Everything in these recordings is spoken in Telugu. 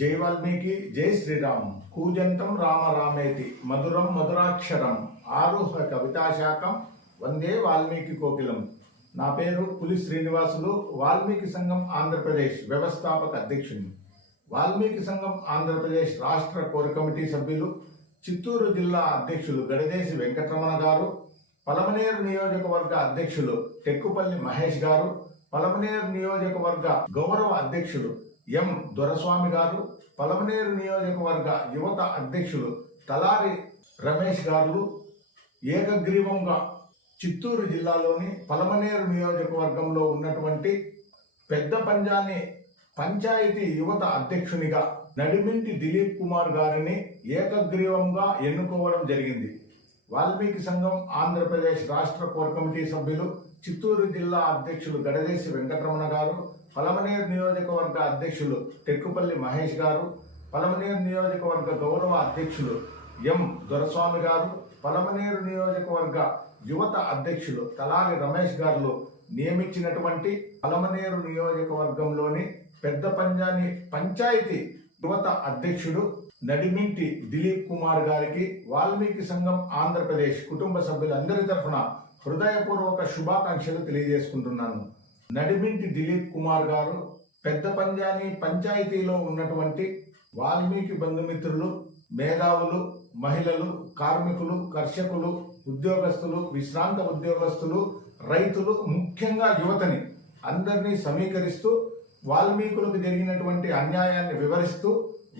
జై వాల్మీకి జై శ్రీరామ్ కూజంతం రామ రామేతి మధురం మధురాక్షరం ఆరుహ కవితాశాఖం వందే వాల్మీకి కోకిలం. నా పేరు పులి శ్రీనివాసులు, వాల్మీకి సంఘం ఆంధ్రప్రదేశ్ వ్యవస్థాపక అధ్యక్షుని. వాల్మీకి సంఘం ఆంధ్రప్రదేశ్ రాష్ట్ర కోర్ కమిటీ సభ్యులు, చిత్తూరు జిల్లా అధ్యక్షులు గడదేసి వెంకటరమణ గారు, పలమనేరు నియోజకవర్గ అధ్యక్షులు టెక్కుపల్లి మహేష్ గారు, పలమనేరు నియోజకవర్గ గౌరవ అధ్యక్షులు ఎం దొరస్వామి గారు, పలమనేరు నియోజకవర్గ యువత అధ్యక్షులు తలారి రమేష్ గారు ఏకగ్రీవంగా చిత్తూరు జిల్లాలోని పలమనేరు నియోజకవర్గంలో ఉన్నటువంటి పెద్ద పంజాని పంచాయతీ యువత అధ్యక్షునిగా నడిమింటి దిలీప్ కుమార్ గారిని ఏకగ్రీవంగా ఎన్నుకోవడం జరిగింది. వాల్మీకి సంఘం ఆంధ్రప్రదేశ్ రాష్ట్ర కోర్ కమిటీ సభ్యులు, చిత్తూరు జిల్లా అధ్యక్షులు గడదేసి వెంకటరమణ గారు, పలమనేరు నియోజకవర్గ అధ్యక్షులు టెక్కుపల్లి మహేష్ గారు, పలమనేరు నియోజకవర్గ గౌరవ అధ్యక్షులు ఎం దొరస్వామి గారు, పలమనేరు నియోజకవర్గ యువత అధ్యక్షులు తలారి రమేష్ గారు నియమించినటువంటి పలమనేరు నియోజకవర్గంలోని పెద్ద పంజాని పంచాయతీ యువత అధ్యక్షుడు నడిమింటి దిలీప్ కుమార్ గారికి వాల్మీకి సంఘం ఆంధ్రప్రదేశ్ కుటుంబ సభ్యులందరి తరఫున హృదయపూర్వక శుభాకాంక్షలు తెలియజేసుకుంటున్నాను. నడిమింటి దిలీప్ కుమార్ గారు పెద్ద పంజాని పంచాయతీలో ఉన్నటువంటి వాల్మీకి బంధుమిత్రులు, మేధావులు, మహిళలు, కార్మికులు, కర్షకులు, ఉద్యోగస్తులు, విశ్రాంత ఉద్యోగస్తులు, రైతులు, ముఖ్యంగా యువతని అందరినీ సమీకరిస్తూ వాల్మీకులకు జరిగినటువంటి అన్యాయాన్ని వివరిస్తూ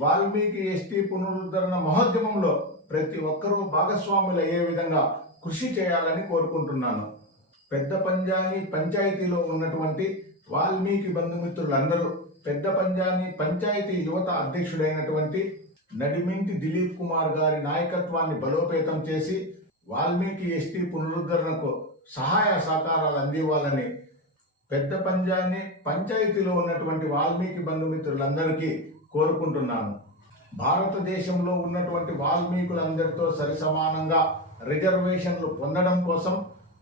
వాల్మీకి ఎస్టీ పునరుద్ధరణ మహోద్యమంలో ప్రతి ఒక్కరూ భాగస్వాములు అయ్యే విధంగా కృషి చేయాలని కోరుకుంటున్నాను. పెద్ద పంజాని పంచాయతీలో ఉన్నటువంటి వాల్మీకి బంధుమిత్రులందరూ పెద్ద పంజాని పంచాయతీ యువత అధ్యక్షుడైనటువంటి నడిమింటి దిలీప్ కుమార్ గారి నాయకత్వాన్ని బలోపేతం చేసి వాల్మీకి ఎస్టీ పునరుద్ధరణకు సహాయ సహకారాలు అందివ్వాలని పెద్ద పంజాని పంచాయతీలో ఉన్నటువంటి వాల్మీకి బంధుమిత్రులందరికీ కోరుకుంటున్నాను. భారతదేశంలో ఉన్నటువంటి వాల్మీకులందరితో సరిసమానంగా రిజర్వేషన్లు పొందడం కోసం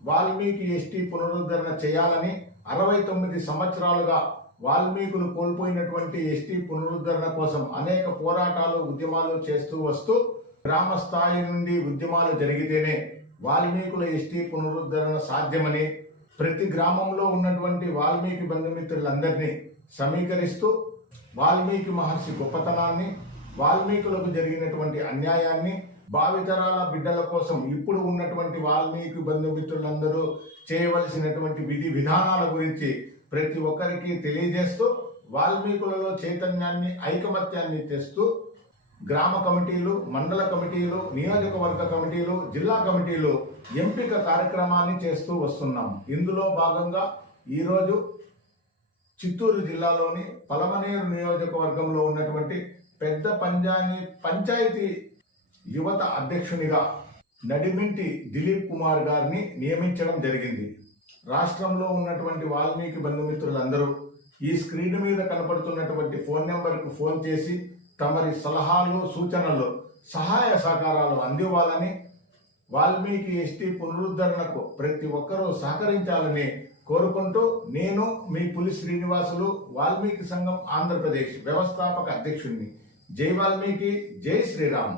వాల్మీకి ఎస్టీ పునరుద్ధరణ చేయాలని 69 సంవత్సరాలుగా వాల్మీకులు కోల్పోయినటువంటి ఎస్టీ పునరుద్ధరణ కోసం అనేక పోరాటాలు, ఉద్యమాలు చేస్తూ వస్తూ గ్రామ స్థాయి నుండి ఉద్యమాలు జరిగితేనే వాల్మీకుల ఎస్టీ పునరుద్ధరణ సాధ్యమని ప్రతి గ్రామంలో ఉన్నటువంటి వాల్మీకి బంధుమిత్రులందరినీ సమీకరిస్తూ వాల్మీకి మహర్షి గొప్పతనాన్ని, వాల్మీకులకు జరిగినటువంటి అన్యాయాన్ని, భావితరాల బిడ్డల కోసం ఇప్పుడు ఉన్నటువంటి వాల్మీకి బంధుమిత్రులందరూ చేయవలసినటువంటి విధి విధానాల గురించి ప్రతి ఒక్కరికి తెలియజేస్తూ వాల్మీకులలో చైతన్యాన్ని, ఐకమత్యాన్ని తెస్తూ గ్రామ కమిటీలు, మండల కమిటీలు, నియోజకవర్గ కమిటీలు, జిల్లా కమిటీలు ఎంపిక కార్యక్రమాన్ని చేస్తూ వస్తున్నాం. ఇందులో భాగంగా ఈరోజు చిత్తూరు జిల్లాలోని పలమనేరు నియోజకవర్గంలో ఉన్నటువంటి పెద్ద పంజాని పంచాయతీ యువత అధ్యక్షునిగా నడిమింటి దిలీప్ కుమార్ గారిని నియమించడం జరిగింది. రాష్ట్రంలో ఉన్నటువంటి వాల్మీకి బంధుమిత్రులందరూ ఈ స్క్రీన్ మీద కనపడుతున్నటువంటి ఫోన్ నెంబర్కు ఫోన్ చేసి తమరి సలహాలు, సూచనలు, సహాయ సహకారాలు అందివ్వాలని, వాల్మీకి ఎస్టీ పునరుద్ధరణకు ప్రతి ఒక్కరూ సహకరించాలని కోరుకుంటూ నేను మీ పులి శ్రీనివాసులు, వాల్మీకి సంఘం ఆంధ్రప్రదేశ్ వ్యవస్థాపక అధ్యక్షుడిని. జై వాల్మీకి, జై శ్రీరామ్.